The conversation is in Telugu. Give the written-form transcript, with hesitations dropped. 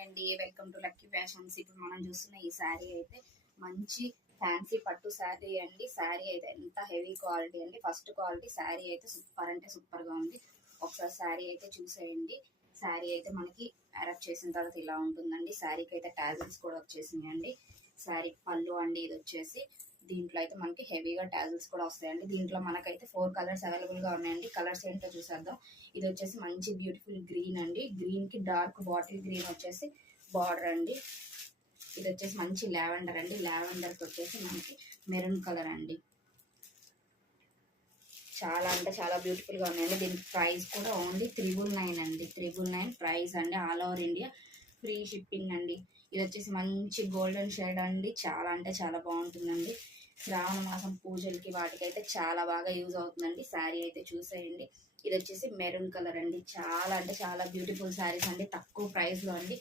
హాయ్ అండి, వెల్కమ్ టు లక్కీ ఫ్యాషన్స్. ఇప్పుడు మనం చూస్తున్న ఈ శారీ అయితే మంచి ఫ్యాన్సీ పట్టు శారీ అండి. శారీ అయితే ఎంత హెవీ క్వాలిటీ అండి. ఫస్ట్ క్వాలిటీ శారీ అయితే సూపర్ అంటే సూపర్ గా ఉంది. ఒకసారి శారీ అయితే చూసేయండి. శారీ అయితే మనకి అరేంజ్ చేసిన తర్వాత ఇలా ఉంటుందండి. శారీకి అయితే టాజిల్స్ కూడా వచ్చేసినాయండి. శారీ పళ్ళు అండి ఇది వచ్చేసి. దీంట్లో అయితే మనకి హెవీగా టాజిల్స్ కూడా వస్తాయండి. దీంట్లో మనకైతే 4 కలర్స్ అవైలబుల్ గా ఉన్నాయండి. కలర్స్ ఏంటో చూసేద్దాం. ఇది వచ్చేసి మంచి బ్యూటిఫుల్ గ్రీన్ అండి. గ్రీన్ కి డార్క్ బాటిల్ గ్రీన్ వచ్చేసి బార్డర్ అండి. ఇది వచ్చేసి మంచి లావెండర్ అండి. లావెండర్ కి వచ్చేసి మనకి మెరూన్ కలర్ అండి. చాలా అంటే చాలా బ్యూటిఫుల్ గా ఉన్నాయండి. దీనికి ప్రైస్ కూడా ఓన్లీ 999 అండి. 999 ప్రైస్ అండి. All over India free shipping అండి. ఇది వచ్చేసి మంచి గోల్డెన్ షేడ్ అండి. చాలా అంటే చాలా బాగుంటుందండి. శ్రావణ మాసం పూజలకి వాటికైతే చాలా బాగా యూజ్ అవుతుందండి. శారీ అయితే చూసేయండి. ఇది వచ్చేసి మెరూన్ కలర్ అండి. చాలా అంటే చాలా బ్యూటిఫుల్ శారీస్ అండి. తక్కువ ప్రైస్ లో అండి.